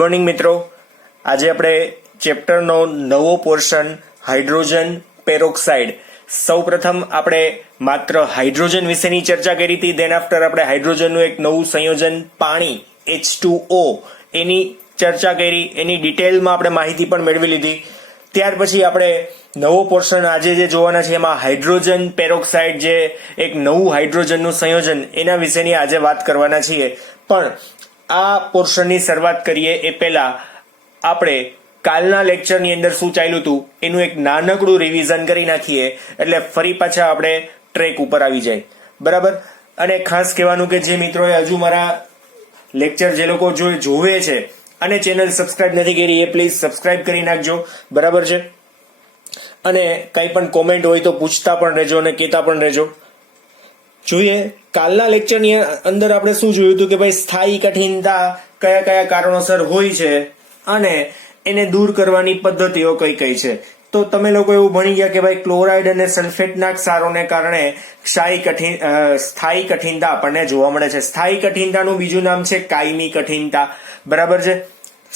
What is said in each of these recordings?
Morning મિત્રો, આજે આપણે ચેપ્ટરનો નવો પોર્શન હાઇડ્રોજન પેરોક્સાઇડ. સૌપ્રથમ આપણે માત્ર હાઇડ્રોજન વિશેની ચર્ચા કરી હતી. દેન આફ્ટર આપણે હાઇડ્રોજનનું એક નવું સંયોજન પાણી H2O એની ચર્ચા કરી, એની ડિટેલમાં આપણે માહિતી પણ મેળવી લીધી. ત્યાર પછી આપણે નવો પોર્શન આજે જે જોવાના છે એમાં હાઇડ્રોજન પેરોક્સાઇડ, જે એક નવું હાઇડ્રોજનનું સંયોજન, એના વિશેની આજે વાત કરવાના છીએ. પણ આ પોર્શનની શરૂઆત કરીએ એ પહેલા આપણે કાલના લેક્ચરની અંદર શું ચાલ્યું હતું એનું એક નાનકડું રિવિઝન કરી નાખીએ, એટલે ફરી પાછા આપણે ટ્રેક ઉપર આવી જાય. બરાબર. અને ખાસ કહેવાનું કે જે મિત્રોએ હજુ મારા લેક્ચર જે લોકો જોવે છે અને ચેનલ સબસ્ક્રાઇબ નથી કરી એ પ્લીઝ સબસ્ક્રાઇબ કરી નાખજો. બરાબર છે. અને કંઈ પણ કોમેન્ટ હોય તો પૂછતા પણ રહેજો અને કહેતા પણ રહેજો. જોઈએ કાલના લેક્ચરની અંદર આપણે શું જોયું હતું કે ભાઈ સ્થાયી કઠિનતા કયા કયા કારણોસર હોય છે અને એને દૂર કરવાની પદ્ધતિઓ કઈ કઈ છે. તો તમે લોકો એવું ભણી ગયા કે ભાઈ ક્લોરાઇડ અને સલ્ફેટના ક્ષારોને કારણે સ્થાયી કઠિનતા આપણને જોવા મળે છે. સ્થાયી કઠિનતાનું બીજું નામ છે કાયમી કઠિનતા. બરાબર છે.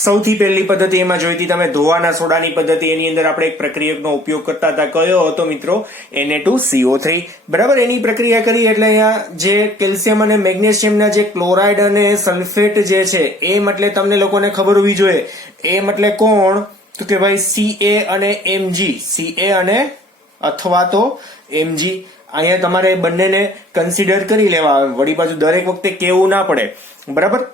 સૌથી પહેલી પદ્ધતિ એમાં જોઈતી તમે ધોવાના સોડાની પદ્ધતિ. એની અંદર આપણે એક પ્રક્રિયકનો ઉપયોગ કરતા હતા. કયો હતો મિત્રો? Na2CO3. બરાબર. એની પ્રક્રિયા કરી એટલે અહીંયા જે કેલ્શિયમ અને મેગ્નેશિયમના જે ક્લોરાઇડ અને સલ્ફેટ જે છે એ એટલે તમને લોકોને ખબર હોવી જોઈએ. એમ એટલે કોણ? તો કે ભાઈ Ca અને Mg. Ca અને અથવા તો Mg. અહીંયા તમારે બંનેને કન્સિડર કરી લેવા, વળી પાછું દરેક વખતે કેવું ના પડે. બરાબર.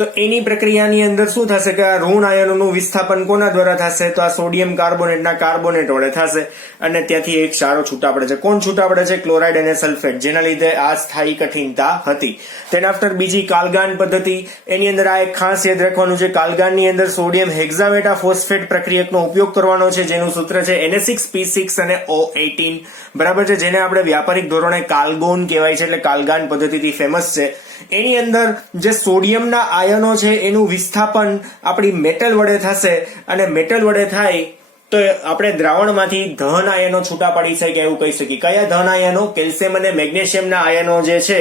તો એની પ્રક્રિયાની અંદર શું થશે કે આ ઋણ આયનોનું વિસ્થાપન કોના દ્વારા થશે? તો આ સોડિયમ કાર્બોનેટના કાર્બોનેટ વડે થશે અને ત્યાંથી એક ક્ષારો છૂટા પડે છે. કોણ છૂટા પડે છે? ક્લોરાઇડ અને સલ્ફેટ, જેના લીધે આ સ્થાયી કઠિનતા હતી. તેના આફ્ટર બીજી કાલ્ગાન પદ્ધતિ. એની અંદર આ એક ખાસ યાદ રાખવાનું છે, કાલ્ગાનની અંદર સોડિયમ હેક્ઝામેટા ફોસ્ફેટ પ્રક્રિયકનો ઉપયોગ કરવાનો છે, જેનું સૂત્ર છે Na6P6 અને O18. બરાબર છે. જેને આપણે વ્યાપારિક ધોરણે કાલ્ગોન કહેવાય છે, એટલે કાલ્ગાન પદ્ધતિથી ફેમસ છે. એની અંદર જે સોડિયમના આયનો છે એનું વિસ્થાપન આપણી મેટલ વડે થશે અને મેટલ વડે થાય તો આપણે દ્રાવણમાંથી ધન આયનો છૂટા પાડી શકીએ એવું કહી શકીએ. કયા ધન આયનો? કેલ્શિયમ અને મેગ્નેશિયમના આયનો જે છે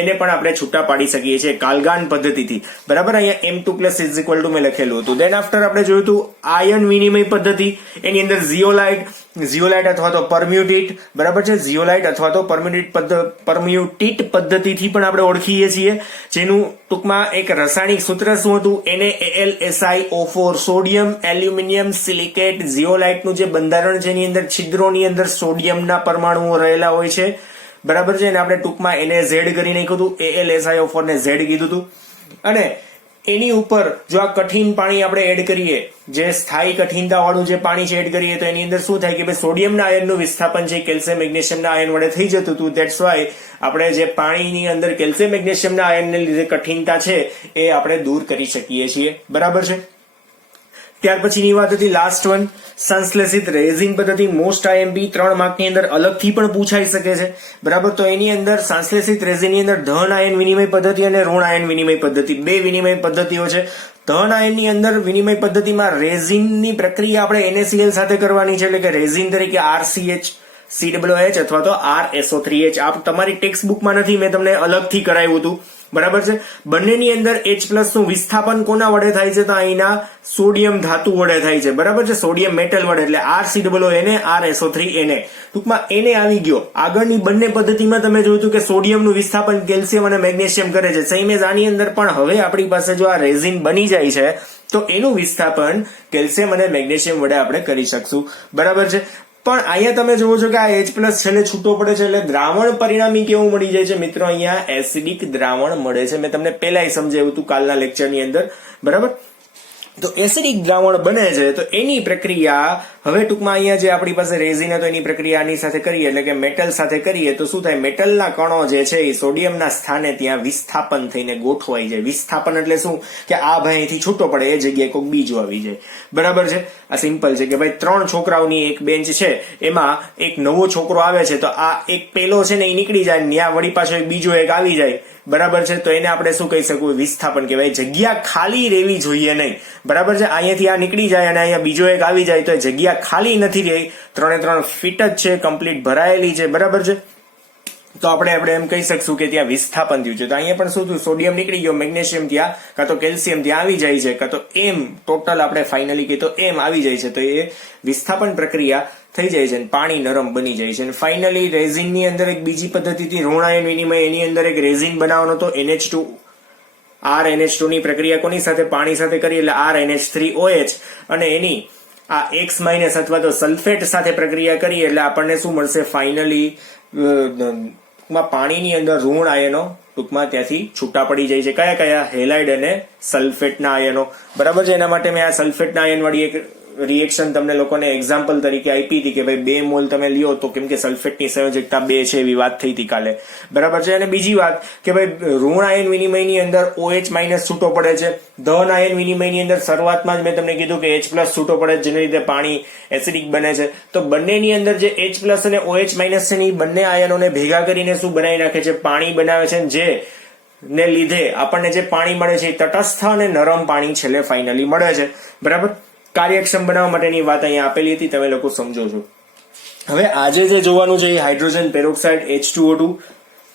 એને પણ આપણે છૂટા પાડી શકીએ છીએ કાલ્ગાન પદ્ધતિથી. બરાબર. અહીંયા M2+ મેં લખેલું હતું. દેન આફ્ટર આપણે જોયું હતું આયન વિનિમય પદ્ધતિ. એની અંદર ઝિયોલાઇટ અથવા તો પરમ્યુટેટ. બરાબર છે. ઝિયોલાઇટ અથવા તો પરમ્યુટેટ પદ્ધતિથી પણ આપણે ઓળખીએ છીએ, જેનું ટૂંકમાં એક રાસાયણિક સૂત્ર શું હતું? NaAlSiO4. સોડિયમ એલ્યુમિનિયમ સિલિકેટ ઝિયોલાઇટનું જે બંધારણ છે એની અંદર છિદ્રોની અંદર સોડિયમના પરમાણુઓ રહેલા હોય છે. બરાબર છે. અને આપણે ટૂંકમાં એને Z કરી નાખ્યું હતું, AlSiO4 ને Z કીધું હતું. અને એની ઉપર જો આ કઠિન પાણી આપણે એડ કરીએ, જે સ્થાયી કઠિનતા વાળું જે પાણી છે એડ કરીએ, તો એની અંદર શું થાય કે ભાઈ સોડિયમના આયનનું વિસ્થાપન છે કેલ્શિયમ મેગ્નેશિયમના આયન વડે થઈ જતું હતું. ધેટ્સ વાય આપણે જે પાણીની અંદર કેલ્શિયમ મેગ્નેશિયમના આયનને લીધે કઠિનતા છે એ આપણે દૂર કરી શકીએ છીએ. બરાબર છે. ત્યાર પછીની વાત હતી લાસ્ટ વન, સંશ્લેષિત રેઝિન પદ્ધતિ. મોસ્ટ IMP 3 માર્કની અંદર અલગથી પણ પૂછાઈ શકે છે. બરાબર. તો એની અંદર સંશ્લેષિત રેઝિનની અંદર ધન આયન વિનિમય પદ્ધતિ અને ઋણ આયન વિનિમય પદ્ધતિ, બે વિનિમય પદ્ધતિઓ છે. ધન આયનની અંદર વિનિમય પદ્ધતિમાં રેઝિનની પ્રક્રિયા આપણે NaCl સાથે કરવાની છે, એટલે કે રેઝિન તરીકે RCH, COOH અથવા તો RSO3H. આ તમારી ટેક્સ્ટ બુકમાં નથી, મેં તમને અલગથી કરાવ્યું હતું. બરાબર છે. બંનેની અંદર H+ નું વિસ્થાપન કોના વડે થાય છે? તો અહીંના સોડિયમ ધાતુ વડે થાય છે. બરાબર છે. સોડિયમ મેટલ વડે, એટલે RCOONA, RSO3Na. ટૂંકમાં એને આવી ગયો. આગળની બંને પદ્ધતિમાં તમે જોયું હતું કે સોડિયમનું વિસ્થાપન કેલ્શિયમ અને મેગ્નેશિયમ કરે છે. સેમ એઝ આની અંદર પણ હવે આપણી પાસે જો આ રેઝિન બની જાય છે તો એનું વિસ્થાપન કેલ્શિયમ અને મેગ્નેશિયમ વડે આપણે કરી શકશું. બરાબર છે. પણ અહીંયા તમે જોવો છો કે આ H+ છેલ્લે છૂટો પડે છે, એટલે દ્રાવણ પરિણામી કેવું મળી જાય છે મિત્રો? અહીંયા એસિડિક દ્રાવણ મળે છે. મેં તમને પહેલા સમજાવ્યું હતું કાલના લેક્ચરની અંદર. બરાબર. તો એસિડિક દ્રાવણ બને છે તો એની પ્રક્રિયા હવે ટૂંકમાં અહીંયા જે આપણી પાસે રેઝિન હતો એની પ્રક્રિયા આની સાથે કરીએ, એટલે કે મેટલ સાથે કરીએ તો શું થાય? મેટલના કણો જે છે એ સોડિયમના સ્થાને ત્યાં વિસ્થાપન થઈને ગોઠવાઈ જાય. વિસ્થાપન એટલે શું? કે આ ભાઈ અહીંથી છૂટો પડે, એ જગ્યાએ કોઈક બીજું આવી જાય. બરાબર છે. આ સિમ્પલ છે કે ભાઈ 3 છોકરાઓની એક બેન્ચ છે, એમાં એક નવો છોકરો આવે છે તો આ એક પેલો છે ને એ નીકળી જાય, ત્યાં વળી પાછો એક બીજો એક આવી જાય. બરાબર છે. તો એને આપણે શું કહી શકું? વિસ્થાપન કહેવાય. જગ્યા ખાલી રહેવી જોઈએ નહીં. બરાબર છે. અહીંયાથી આ નીકળી જાય અને અહીંયા બીજો એક આવી જાય તો જગ્યા ખાલી નથી રહી. 3 ફિટ જ છે, કમ્પ્લીટ ભરાયેલી છે. બરાબર છે. તો આપણે એમ કહી શકશું કે ત્યાં વિસ્થાપન થયું છે. તો અહીંયા પણ શું થયું, સોડિયમ નીકળી ગયો, મેગ્નેશિયમ ત્યાં કાં તો કેલ્શિયમ ત્યાં આવી જાય છે, કાં તો એમ ટોટલ આપણે ફાઇનલી કહીએ તો એમ આવી જાય છે. તો એ વિસ્થાપન પ્રક્રિયા થઈ જાય છે અને પાણી નરમ બની જાય છે. અને ફાઇનલી રેઝિનની અંદર એક બીજી પદ્ધતિથી ઋણાયન વિનિમય, એની અંદર એક રેઝિન બનાવવાનો તો NH2 RNH2 ની પ્રક્રિયા કોની સાથે, પાણી સાથે કરી એટલે RNH3OH, અને એની આ X- અથવા તો સલ્ફેટ સાથે પ્રક્રિયા કરીએ એટલે આપણને શું મળશે, ફાઇનલી પાણીની અંદર ઋણ આયનો ટૂંકમાં ત્યાંથી છૂટા પડી જાય છે. કયા કયા, હેલાઇડ અને સલ્ફેટના આયનો. બરાબર છે. એના માટે મેં આ સલ્ફેટના આયન વાળી એક રિએક્શન તમને લોકોને એક્ઝામ્પલ તરીકે આપી હતી કે ભાઈ 2 મોલ તમે લ્યો તો કેમ કે સલ્ફેટની સંયોજકતા 2 છે એવી વાત થઈ હતી કાલે. બરાબર છે. અને બીજી વાત કે ભાઈ ઋણ આયન વિનિમયની અંદર OH- છૂટો પડે છે, ધન આયન વિનિમયની અંદર શરૂઆતમાં જ મેં તમને કીધું કે H+ છૂટો પડે છે, જેને લીધે પાણી એસિડિક બને છે. તો બંનેની અંદર જે H+ અને OH- છે ને બંને આયનોને ભેગા કરીને શું બનાવી નાખે છે, પાણી બનાવે છે. જે ને લીધે આપણને જે પાણી મળે છે એ તટસ્થ અને નરમ પાણી છેલ્લે ફાઇનલી મળે છે. બરાબર. કાર્યક્ષમ બનાવવા માટેની વાત અહીંયા આપેલી હતી, તમે લોકો સમજો છો. હવે આજે જે જોવાનું છે એ હાઇડ્રોજન પેરોક્સાઇડ H2O2.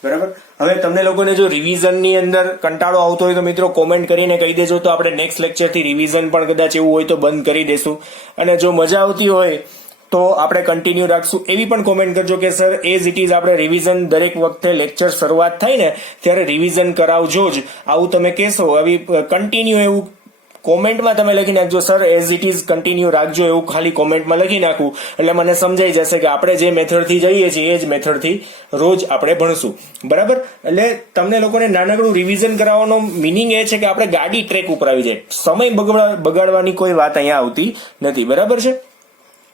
બરાબર. હવે તમને લોકોને જો રિવિઝનની અંદર કંટાળો આવતો હોય તો મિત્રો કોમેન્ટ કરીને કહી દેજો, તો આપણે નેક્સ્ટ લેક્ચરથી રિવિઝન પણ કદાચ એવું હોય તો બંધ કરી દેશું. અને જો મજા આવતી હોય તો આપણે કન્ટિન્યુ રાખશું એવી પણ કોમેન્ટ કરજો કે સર એઝ ઇટ ઇઝ આપણે રિવિઝન દરેક વખતે લેક્ચર શરૂઆત થાય ને ત્યારે રિવિઝન કરાવજો જ, આવું તમે કહેશો. આવી કન્ટિન્યુ એવું કોમેન્ટમાં તમે લખી નાખજો, sir as it is continue રાખજો, એવું ખાલી કોમેન્ટમાં લખી નાખવું એટલે મને સમજાઈ જશે કે આપણે જે મેથડથી જઈએ છીએ એ જ મેથડથી રોજ આપણે ભણશું. બરાબર. એટલે તમને લોકોને નાનકડું રિવિઝન કરાવવાનો મિનિંગ એ છે કે આપણે ગાડી ટ્રેક ઉપર આવી જાય, સમય બગાડવાની કોઈ વાત અહીંયા આવતી નથી. બરાબર છે.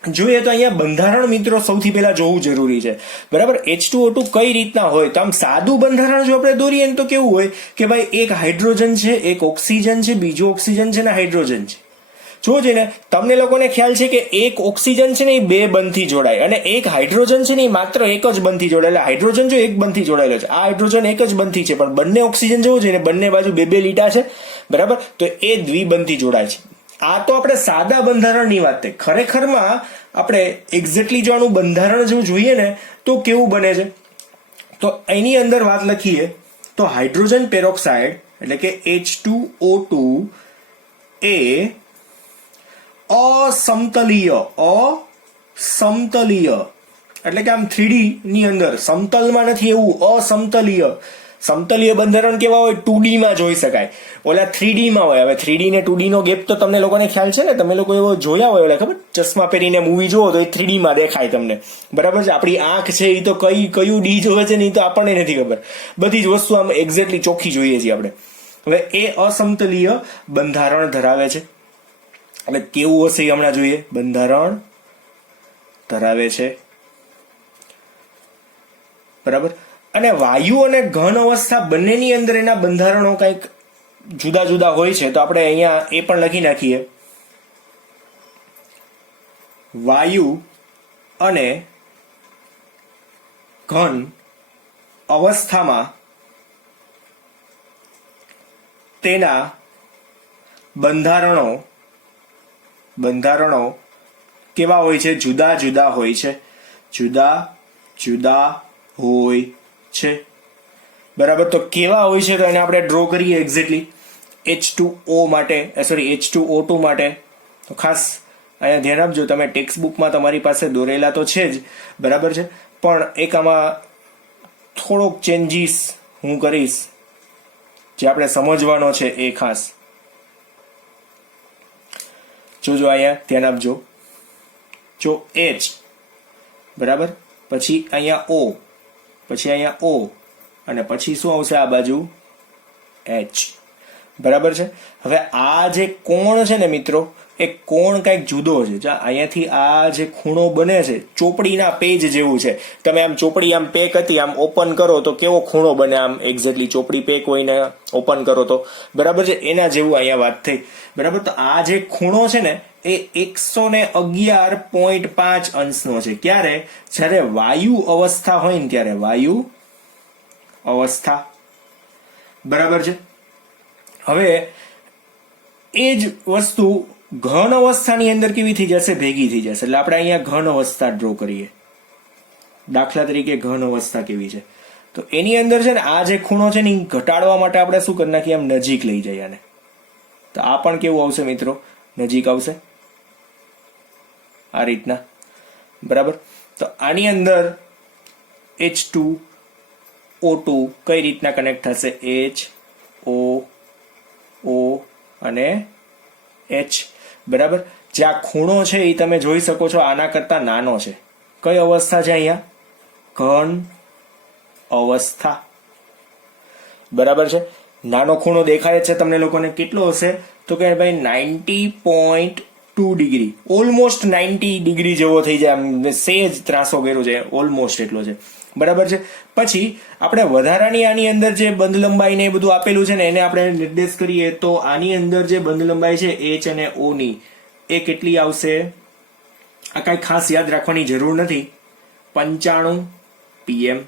જોઈએ તો અહીંયા બંધારણ મિત્રો સૌથી પહેલા જોવું જરૂરી છે. બરાબર. H2O2 કઈ રીતના હોય, તો આમ સાદું બંધારણ જો આપણે દોરીએ તો કેવું હોય કે ભાઈ એક હાઇડ્રોજન છે, એક ઓક્સિજન છે, બીજો ઓક્સિજન છે ને હાઇડ્રોજન છે. જો છે ને તમને લોકોને ખ્યાલ છે કે એક ઓક્સિજન છે ને એ 2 બંધથી જોડાય અને એક હાઇડ્રોજન છે ને એ માત્ર એક જ બંધથી જોડાય. એટલે હાઇડ્રોજન જો એક બંધથી જોડાયેલો છે, આ હાઇડ્રોજન એક જ બંધથી છે, પણ બંને ઓક્સિજન જેવું છે ને બંને બાજુ 2 લીટા છે. બરાબર. તો એ દ્વિબંધી જોડાય છે. આ તો આપણે સાદા બંધારણની વાત થઈ. ખરેખરમાં આપણે એક્ઝેક્ટલી જો આનું બંધારણ જો જોઈએ ને તો કેવું બને છે, તો એની અંદર વાત લખીએ તો હાઇડ્રોજન પેરોક્સાઇડ એટલે કે H2O2 એ અસમતલીય એટલે કે આમ 3D ની અંદર સમતલમાં નથી, એવું અસમતલીય. સમતલીય બંધારણ કેવા હોય, 2D માં જોઈ શકાય, ઓલા 3D માં હોય. હવે 3D ને 2D નો ગેપ તો તમને લોકોને ખ્યાલ છે ને, તમે લોકો એવો જોયા હોય, ઓલા ખબર ચશ્મા પહેરીને મૂવી જોવો તો એ 3D માં દેખાય તમને. બરાબર છે. આપણી આંખ છે એ તો કયું ડી જોવે છે ને એ તો આપણને નથી ખબર. બધી જ વસ્તુ આમ એક્ઝેક્ટલી ચોખ્ખી જોઈએ છીએ આપણે. હવે એ અસમતલીય બંધારણ ધરાવે છે. એટલે કેવું હશે એ હમણાં જોઈએ. બંધારણ ધરાવે છે. બરાબર. અને વાયુ અને ઘન અવસ્થા બંનેની અંદર એના બંધારણો કંઈક જુદા જુદા હોય છે. તો આપણે અહીંયા એ પણ લખી નાખીએ, વાયુ અને ઘન અવસ્થામાં તેના બંધારણો કેવા હોય છે, જુદા જુદા હોય છે. હોય છે. બરાબર. તો કેવા હોય છે તો એને આપણે ડ્રો કરીએ એક્ઝેક્ટલી H2O2 માટે. તો ખાસ અહીંયા ધ્યાન આપજો, તમે ટેક્સ્ટ બુકમાં તમારી પાસે દોરેલા તો છે જ. બરાબર છે. પણ એક આમાં થોડોક ચેન્જીસ હું કરીશ જે આપણે સમજવાનો છે એ ખાસ જોજો. અહીંયા ધ્યાન આપજો. જો H, બરાબર, પછી અહીંયા O, પછી અહીંયા O અને પછી શું આવશે આ બાજુ H. બરાબર છે. હવે આ જે કોણ છે ને મિત્રો, એ કોણ કંઈક જુદો છે. અહીંયાથી આ જે ખૂણો બને છે ચોપડીના પેજ જેવું છે. તમે આમ ચોપડી આમ પેક હતી, આમ ઓપન કરો તો કેવો ખૂણો બને, આમ એક્ઝેક્ટલી ચોપડી પેક હોય ને ઓપન કરો તો. બરાબર છે. એના જેવું અહીંયા વાત થઈ. બરાબર. તો આ જે ખૂણો છે ને એ 111.5 અંશનો છે. ક્યારે? જ્યારે વાયુ અવસ્થા હોય ને ત્યારે. વાયુ અવસ્થા. બરાબર છે. હવે એ જ વસ્તુ ઘન અવસ્થાની અંદર કેવી થઈ જશે, ભેગી થઈ જશે. એટલે આપણે અહીંયા ઘન અવસ્થા ડ્રો કરીએ. દાખલા તરીકે ઘન અવસ્થા કેવી છે તો એની અંદર છે ને આ જે ખૂણો છે ને એ ઘટાડવા માટે આપણે શું કરી નાખીએ, આમ નજીક લઈ જઈએ આને. તો આ પણ કેવું આવશે મિત્રો, નજીક આવશે આ રીતના. બરાબર. તો આની અંદર H2O2 કઈ રીતના કનેક્ટ થશે, HO અને H. બરાબર. જે આ ખૂણો છે એ તમે જોઈ શકો છો આના કરતા નાનો છે. કઈ અવસ્થા છે અહીંયા, ઘન અવસ્થા. બરાબર છે. નાનો ખૂણો દેખાય છે તમને લોકોને, કેટલો હશે તો કે ભાઈ 90.2 ડિગ્રી, ઓલમોસ્ટ 90 ડિગ્રી જેવો થઈ જાય. આમ સેજ ત્રાસો કર્યો છે, ઓલમોસ્ટ એટલો છે. બરાબર છે. પછી આપણે વધારાની આની અંદર જે બંધ લંબાઈ ને એ બધું આપેલું છે ને એને આપણે નિર્દેશ કરીએ તો આની અંદર જે બંધ લંબાઈ છે H અને O ની એ કેટલી આવશે, આ કઈ ખાસ યાદ રાખવાની જરૂર નથી, 95 pm.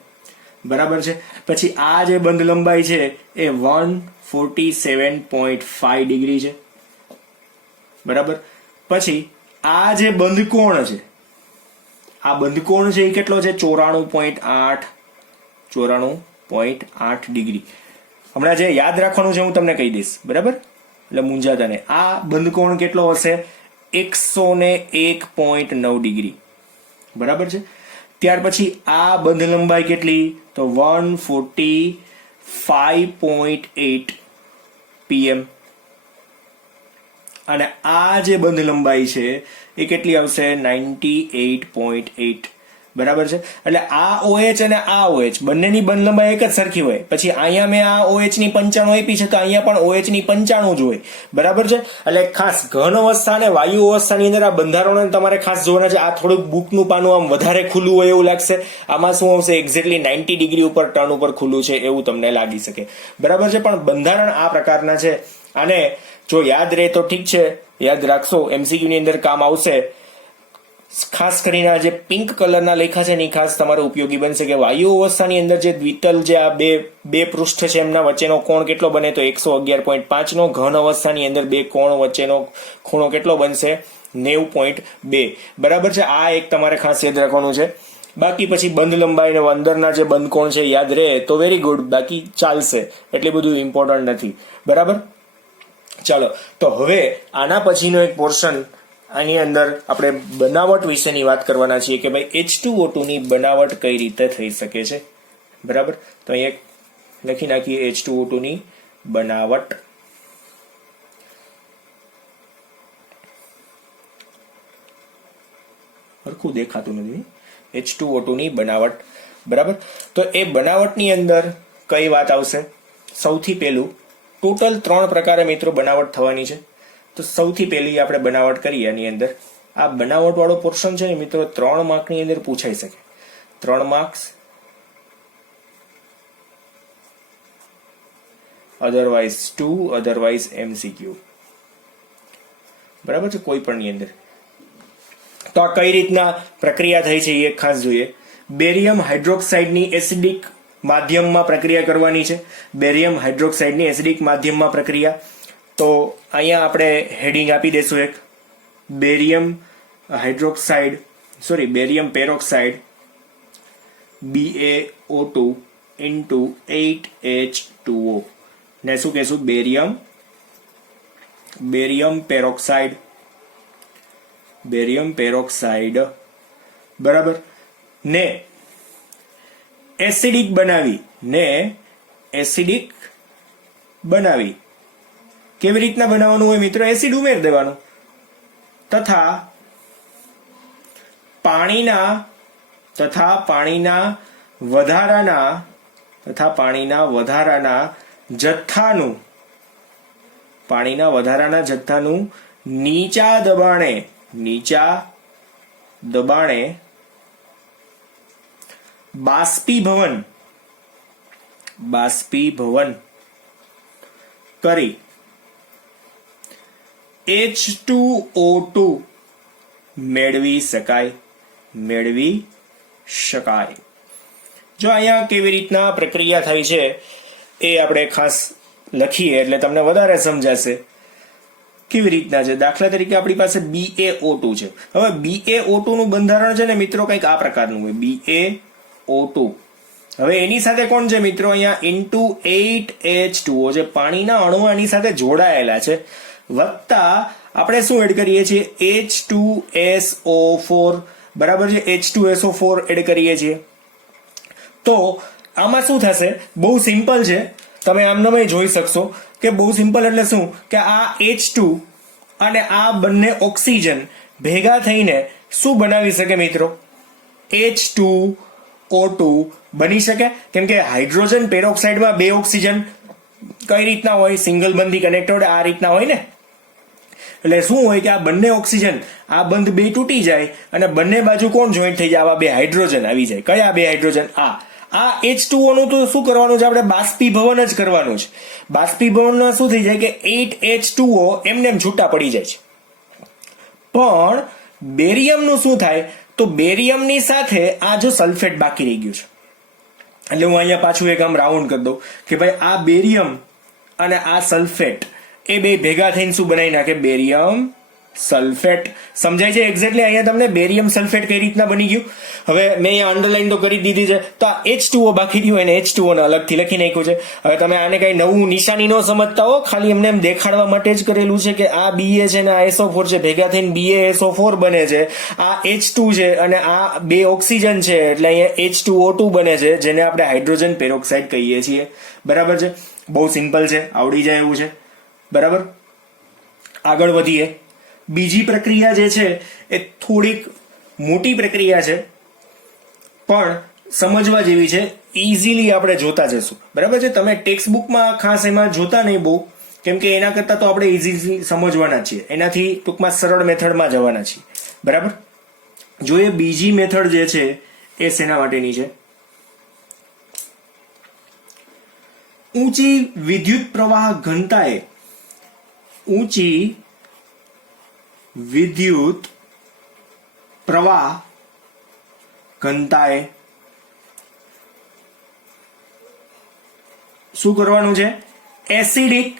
બરાબર છે. પછી આ જે બંધ લંબાઈ છે એ 147.5 ડિગ્રી છે. બરાબર. પછી આ જે બંધ કોણ છે, આ બંધ કોણ છે એ કેટલો છે, 94.8 ડિગ્રી. હમણાં જે યાદ રાખવાનું છે હું તમને કહી દઈશ. બરાબર, એટલે મૂંઝાતા નહીં. આ બંધ કોણ કેટલો હશે, 101.9 ડિગ્રી. બરાબર છે. ત્યાર પછી આ બંધ લંબાઈ કેટલી, તો 145.8 pm. અને આ જે બંધ લંબાઈ છે એ કેટલી આવશે, 98.8. બરાબર છે. એટલે આ OH અને આ OH બંનેની બંધ લંબાઈ એક જ સરખી હોય. પછી અહીંયા મેં આ OH ની 95 આપી છે તો અહીંયા પણ OH ની 95 જ હોય. બરાબર છે. એટલે ખાસ ઘન અવસ્થા અને વાયુ અવસ્થાની અંદર આ બંધારણો તમારે ખાસ જોવાના છે. આ થોડુંક બુકનું પાનું આમ વધારે ખુલ્લું હોય એવું લાગશે, આમાં શું આવશે, એક્ઝેક્ટલી 90 ડિગ્રી ઉપર ટર્ન ઉપર ખુલ્લું છે એવું તમને લાગી શકે. બરાબર છે. પણ બંધારણ આ પ્રકારના છે. અને જો યાદ રહે તો ઠીક છે, યાદ રાખશો, MCQ ની અંદર કામ આવશે. ખાસ કરીને આ જે પિંક કલરના લેખા છે ને ખાસ તમારે ઉપયોગી બનશે કે વાયુ અવસ્થાની અંદર જે દ્વિતલ જે આ બે પૃષ્ઠ છે એમના વચ્ચેનો કોણ કેટલો બને, તો 111.5 નો. ઘન અવસ્થાની અંદર બે કોણ વચ્ચેનો ખૂણો કેટલો બનશે, 90.2. બરાબર છે. આ એક તમારે ખાસ યાદ રાખવાનું છે. બાકી પછી બંધ લંબાઈ ને અંદરના જે બંધ કોણ છે યાદ રહે તો વેરી ગુડ, બાકી ચાલશે, એટલે બધું ઇમ્પોર્ટન્ટ નથી. બરાબર. ચાલો, તો હવે આના પછીનો એક પોર્શન, આની અંદર આપણે બનાવટ વિશેની વાત કરવાના છીએ કે ભાઈ H2O2 ની બનાવટ કઈ રીતે થઈ શકે છે. બરાબર. તો અહીંયા લખી નાખીએ H2O2 ની બનાવટ. હરખું દેખાતું નથી, H2O2 ની બનાવટ. બરાબર. તો એ બનાવટની અંદર કઈ વાત આવશે, સૌથી પહેલું ટોટલ 3 પ્રકારે મિત્રો બનાવટ થવાની છે. તો સૌથી પહેલી આપણે બનાવટ કરીએ એની અંદર. આ બનાવટ વાળો પોર્શન છે ને મિત્રો 3 માર્કની અંદર પૂછાઈ શકે. 3 માર્ક્સ, અધરવાઇઝ 2, અધરવાઇઝ MCQ. બરાબર છે, કોઈ પણ ની અંદર. તો આ કઈ રીતના પ્રક્રિયા થઈ છે એ ખાસ જોઈએ. બેરિયમ હાઇડ્રોક્સાઇડની એસિડિક માધ્યમમાં પ્રક્રિયા કરવાની છે. બેરિયમ હાઇડ્રોક્સાઇડની એસિડિક માધ્યમમાં પ્રક્રિયા. તો અહીંયા આપણે હેડિંગ આપી દેશું એક, barium hydroxide barium peroxide BaO2 into 8H2O ને શું કહેશું, બેરિયમ પેરોક્સાઇડ. બરાબર. ને એસિડિક બનાવી કેવી રીતના બનાવવાનું હોય મિત્રો, એસિડ ઉમેર દેવાનું તથા પાણીના વધારાના જથ્થાનું નીચા દબાણે બાષ્પીભવન કરી H2O2 મેળવી શકાય. જો અહીંયા કેવી રીતના પ્રક્રિયા થઈ છે એ આપણે ખાસ લખીએ એટલે તમને વધારે સમજાશે કેવી રીતના છે. દાખલા તરીકે આપણી પાસે BaO2 છે. હવે BaO2 નું બંધારણ છે ને મિત્રો કંઈક આ પ્રકારનું હોય. BaO2 હવે એની સાથે કોણ છે મિત્રો, અહીંયા ઇન્ટુ 8H2O જે પાણીના અણુ આની સાથે જોડાયેલા છે, વત્તા આપણે શું એડ કરીએ છીએ, H2SO4, બરાબર છે, H2SO4 એડ કરીએ છીએ. તો આમાં શું થશે, બહુ સિમ્પલ છે, તમે આમને જોઈ શકશો કે બહુ સિમ્પલ એટલે શું કે આ H2 અને આ બંને ઓક્સિજન ભેગા થઈને શું બનાવી શકે મિત્રો, H2O2 બની શકે. કેમ કે હાઇડ્રોજન પેરોક્સાઇડમાં બે ઓક્સિજન કઈ રીતના હોય, સિંગલ બંધથી કનેક્ટેડ આ રીતના હોય ને. એટલે શું હોય કે આ બંને ઓક્સિજન, આ બંધ બે તૂટી જાય અને બંને બાજુ કોણ જોઈન્ટ થઈ જાય, આવા બે હાઇડ્રોજન આવી જાય. કયા બે હાઇડ્રોજન, આ H2O નું તો શું કરવાનું છે, આપણે બાષ્પીભવન જ કરવાનું છે. બાષ્પીભવનમાં શું થઈ જાય કે 8H2O એમને એમ છૂટા પડી જાય છે. પણ બેરિયમનું શું થાય, તો બેરિયમની સાથે આ જો સલ્ફેટ બાકી રહી ગયું છે. એટલે હું અહીંયા પાછું એક આમ રાઉન્ડ કરી દઉં કે ભાઈ આ બેરિયમ અને આ સલ્ફેટ એ બે ભેગા થઈને શું બનાવી નાખે, બેરિયમ સલ્ફેટ. સમજાય છે એક્ઝેક્ટલી અહીંયા તમને બેરિયમ સલ્ફેટ કઈ રીતના બની ગયું. હવે મેં અહીંયા અંડરલાઈન તો કરી દીધી છે, તો આ H2O બાકી રહ્યું એને H2O ને અલગથી લખી નાખ્યું છે. હવે તમે આને કઈ નવું નિશાની ન સમજતા હો, ખાલી એમને એમ દેખાડવા માટે જ કરેલું છે કે આ Ba છે ને આ SO4 છે, ભેગા થઈને BaSO4 બને છે, આ H2 છે અને આ બે ઓક્સિજન છે એટલે અહીંયા H2O2 બને છે, જેને આપણે હાઇડ્રોજન પેરોક્સાઇડ કહીએ છીએ. બરાબર છે, બહુ સિમ્પલ છે, આવડી જાય એવું છે. બરાબર, આગળ વધીએ. બીજી પ્રક્રિયા જે છે એ થોડીક મોટી પ્રક્રિયા છે પણ સમજવા જેવી છે, ઇઝીલી આપણે જોતા જશું. બરાબર છે, તમે ટેક્સ્ટ બુકમાં ખાસ એમાં જોતા નહીં બહુ, કેમ કે એના કરતા તો આપણે ઇઝીલી સમજવાના છીએ, એનાથી ટૂંકમાં સરળ મેથડમાં જવાના છીએ. બરાબર, જોઈએ બીજી મેથડ જે છે એ શેના માટેની છે. ઊંચી વિદ્યુત પ્રવાહ ઘનતાએ, ઊંચી વિદ્યુત પ્રવાહ ઘનતાએ શું કરવાનું છે, એસિડિક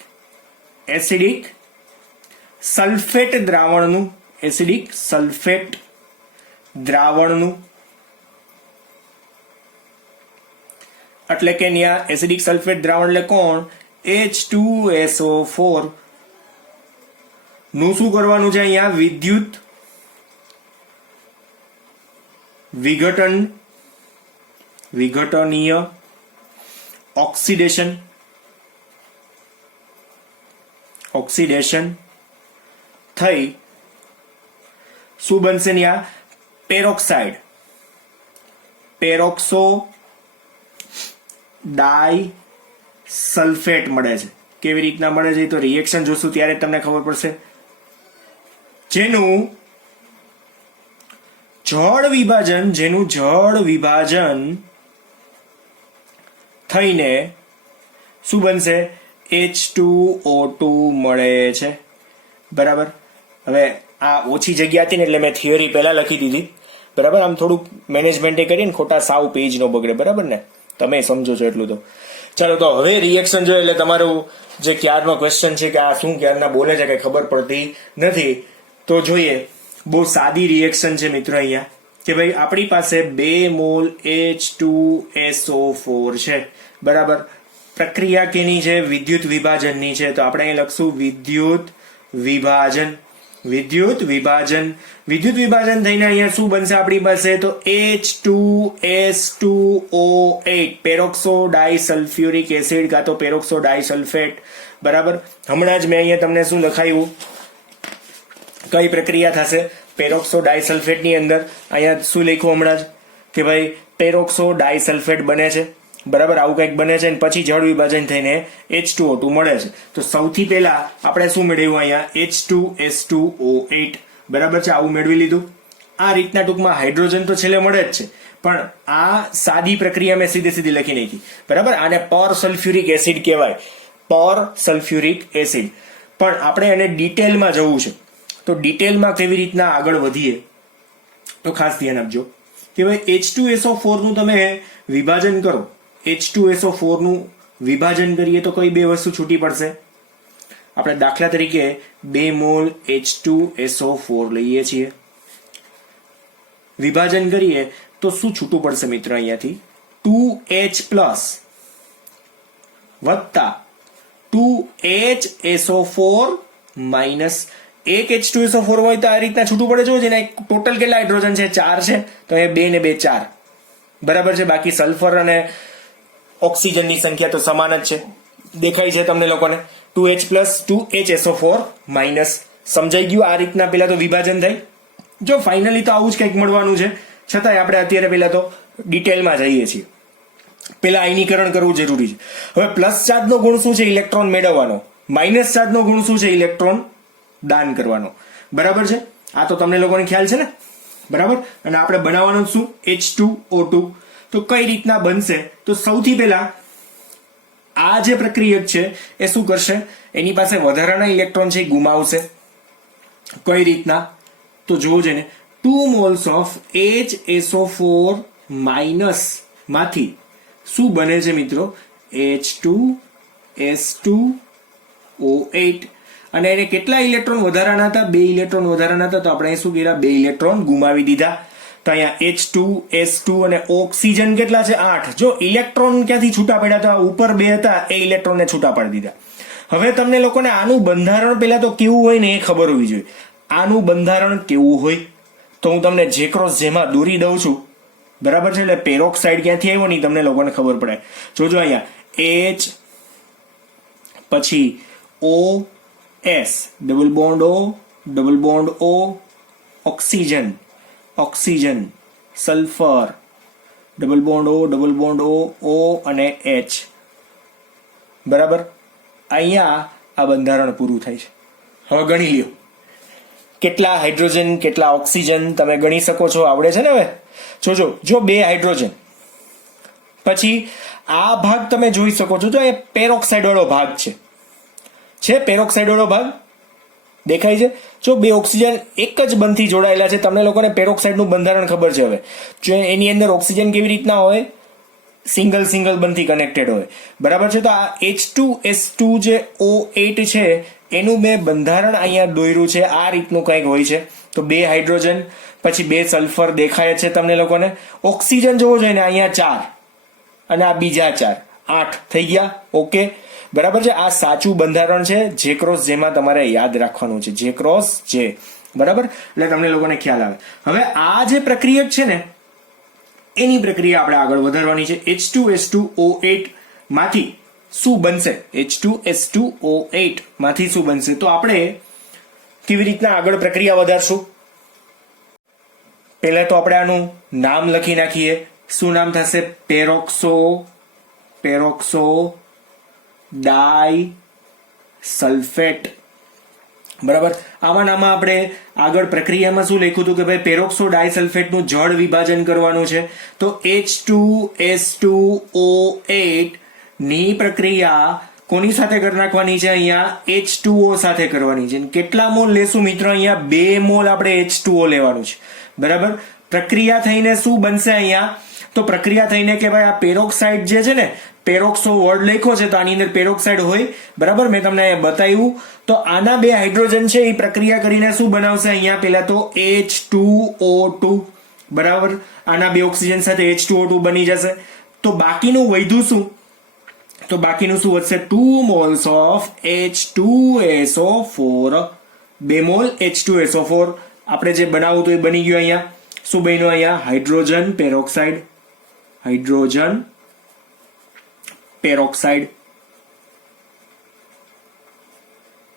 સલ્ફેટ દ્રાવણનું, એસિડિક સલ્ફેટ દ્રાવણનું, એટલે કે ત્યાં એસિડિક સલ્ફેટ દ્રાવણ એટલે કોણ, H2SO4 નું શું કરવાનું છે, અહીંયા વિદ્યુત વિઘટનીય ઓક્સિડેશન થઈ શું બનશે, ત્યાં પેરોક્સાઇડ, પેરોક્સો ડાઈ સલ્ફેટ મળે છે. કેવી રીતના મળે છે તો રિએક્શન જોશું ત્યારે તમને ખબર પડશે. જેનું જળ વિભાજન થઈને શું બનશે, H2O2 મળે છે. બરાબર, હવે આ ઓછી જગ્યા હતી ને એટલે મેં થિયરી પહેલા લખી દીધી. બરાબર, આમ થોડુંક મેનેજમેન્ટ કરીને ખોટા સાવ પેજ નો બગડે. બરાબર ને, તમે સમજો છો એટલું તો. ચાલો, તો હવે રિએક્શન જોઈએ એટલે તમારું જે ક્યારનો ક્વેશ્ચન છે કે આ શું ક્યારના બોલે છે કઈ ખબર પડતી નથી, તો જોઈએ. બહુ સાદી રિએક્શન છે મિત્રો અહીંયા કે ભાઈ આપણી પાસે 2 મોલ H2SO4 છે. બરાબર, પ્રક્રિયા કેની છે, વિદ્યુત વિભાજનની છે, તો આપણે અહીં લખશું વિદ્યુત વિભાજન થઈને અહીંયા શું બનશે આપણી પાસે, તો H2S2O8 પેરોક્સો ડાઈસલ્ફ્યુરિક એસિડ કાં તો પેરોક્સો ડાઈસલ્ફેટ. બરાબર, હમણાં જ મેં અહીંયા તમને શું લખાયું, કઈ પ્રક્રિયા થશે પેરોક્સો ડાઈસલ્ફેટ ની અંદર. અહીંયા શું લખ્યું હમણાં જ કે ભાઈ પેરોક્સો ડાઈસલ્ફેટ બને છે. બરાબર, આવું કંઈક બને છે અને પછી જળ વિભાજન થઈને H2O2 મળે છે. તો સૌથી પહેલા આપણે શું મેળવ્યું અહીંયા, H2S2O8. બરાબર છે, આવું મેળવી લીધું. આ રીતના ટૂંકમાં હાઇડ્રોજન તો છેલ્લે મળે જ છે, પણ આ સાદી પ્રક્રિયા મેં સીધી લખી નાખી. બરાબર, આને પર સલ્ફ્યુરિક એસિડ કહેવાય, પર સલ્ફ્યુરિક એસિડ. પણ આપણે એને ડિટેલમાં જવું છે, તો ડિટેલમાં કેવી રીતના આગળ વધીએ તો ખાસ ધ્યાન આપજો કે ભાઈ H2SO4 નું તમે વિભાજન કરો, H2SO4 નું વિભાજન કરીએ તો કઈ બે વસ્તુ છૂટી પડશે. આપણે દાખલા તરીકે 2 મોલ H2SO4 લઈએ છીએ, વિભાજન કરીએ તો શું છૂટું પડશે મિત્ર, અહીંયાથી 2H+ વત્તા 2HSO4 માઇનસ એક H2SO4 હોય તો આ રીતના છૂટું પડે છે. જેના ટોટલ કેટલા હાઇડ્રોજન છે? 4 છે. તો એ 2 ને 2 4 બરાબર છે. બાકી સલ્ફર અને ઓક્સિજનની સંખ્યા તો સમાન જ છે. દેખાય છે તમને લોકોને? 2H+ 2HSO4 minus. સમજાઈ ગયું? આ રીતના પેલા તો વિભાજન થાય. જો ફાઇનલી તો આવું જ કંઈક મળવાનું છે, છતાંય આપણે અત્યારે પેલા તો ડિટેલમાં જઈએ છીએ. પેલા આયનીકરણ કરવું જરૂરી છે. હવે પ્લસ ચાર્જનો ગુણ શું છે? ઇલેક્ટ્રોન મેળવવાનો. માઇનસ ચાર્જનો ગુણ શું છે? ઇલેક્ટ્રોન દાન કરવાનો. બરાબર છે? આ તો તમને લોકોને ખ્યાલ છે ને? બરાબર. અને આપણે બનાવવાનું શું? H2O2. તો કઈ રીતના બનશે? તો સૌથી પહેલા આ જે પ્રક્રિયક છે એ શું કરશે? એની પાસે વધારાના ઇલેક્ટ્રોન છે એ ગુમાવશે. કઈ રીતના? તો જોવો છે ને, 2 moles ઓફ HSO4 માઇનસ માંથી શું બને છે મિત્રો? H2S2O8. અને એને કેટલા ઇલેક્ટ્રોન વધારાના હતા? 2 ઇલેક્ટ્રોન વધારાના હતા. તો આપણે શું કર્યા? 2 ઇલેક્ટ્રોન ગુમાવી દીધા. તો અહીંયા H2S2 અને ઓક્સિજન કેટલા છે? 8. જો ઇલેક્ટ્રોન ક્યાંથી છૂટા પડ્યા હતા? ઉપર 2 હતા, એ ઇલેક્ટ્રોનને છૂટા પાડી દીધા. હવે તમને લોકોને આનું બંધારણ પહેલા તો કેવું હોય ને એ ખબર હોવી જોઈએ. આનું બંધારણ કેવું હોય તો હું તમને જેમાં દોરી દઉં છું. બરાબર છે? એટલે પેરોક્સાઇડ ક્યાંથી આવ્યો નહીં તમને લોકોને ખબર પડે. જોજો અહીંયા H પછી OS double bond O oxygen sulphur double bond O અને H. બરાબર. અહીંયા આ બંધારણ પૂરું થાય છે. હવે ગણી લ્યો કેટલા હાઇડ્રોજન કેટલા ઓક્સિજન તમે ગણી શકો છો. આવડે છે ને? હવે જોજો, જો 2 હાઇડ્રોજન, પછી આ ભાગ તમે જોઈ શકો છો. જો એ પેરોક્સાઇડ વાળો ભાગ છે પેરોક્સાઇડ વાળો ભાગ દેખાય છે. જો 2 ઓક્સિજન એક જ બંધથી જોડાયેલા છે. તમને લોકોને પેરોક્સાઇડ નું બંધારણ ખબર છે. હવે જો એની અંદર ઓક્સિજન કેવી રીતના હોય? સિંગલ બંધથી કનેક્ટેડ હોય. બરાબર છે? તો આ H2S2 જે O8 છે એનું મેં બંધારણ અહીંયા દોર્યું છે. આ રીતનું કંઈક હોય છે. તો 2 હાઇડ્રોજન પછી 2 સલ્ફર દેખાય છે તમને લોકોને. ઓક્સિજન જોવો જોઈએ ને, અહીંયા 4 અને આ બીજા 4, 8 થઈ ગયા. ઓકે, બરાબર છે? આ સાચું બંધારણ છે. જેમાં તમારે યાદ રાખવાનું છે. જે બરાબર. એટલે તમને લોકોને ખ્યાલ આવે. હવે આ જે પ્રક્રિયક છે ને એની પ્રક્રિયા આપણે આગળ વધારવાની છે. H2S2O8 માંથી શું બનશે? H2S2O8 માંથી શું બનશે? તો આપણે કેવી રીતના આગળ પ્રક્રિયા વધારશું? પહેલા તો આપણે આનું નામ લખી નાખીએ. શું નામ થશે? પેરોક્સો ડાઈ સલ્ફેટ. બરાબર. આમાં આપણે આગળ પ્રક્રિયામાં શું લખ્યું હતું કે ભાઈ પેરોક્સો ડાયસલ્ફેટ નું જળ વિભાજન કરવાનું છે. તો H2S2O8 ની પ્રક્રિયા કોની સાથે કરી નાખવાની છે? અહીંયા H2O સાથે કરવાની છે. કેટલા મોલ લેશું મિત્રો? અહીંયા 2 મોલ આપણે H2O લેવાનું છે. બરાબર. પ્રક્રિયા થઈને શું બનશે અહીંયા? તો પ્રક્રિયા થઈને કે ભાઈ આ પેરોક્સાઇડ જે છે ને, પેરોક્સો વર્ડ લખ્યો છે તો આની અંદર પેરોક્સાઇડ હોય. બરાબર. મેં તમને બતાવ્યું. તો આના 2 હાઇડ્રોજન છે એ પ્રક્રિયા કરીને શું બનાવશે? અહીંયા પેલા તો H2O2. બરાબર. આના 2 ઓક્સિજન સાથે H2O2 બની જશે. તો બાકીનું વધ્યું શું? તો બાકીનું શું વધશે? 2 moles of H2SO4. 2 mall H2SO4 આપણે જે બનાવવું હતું એ બની ગયું. અહીંયા શું બન્યું? અહીંયા હાઇડ્રોજન પેરોક્સાઇડ.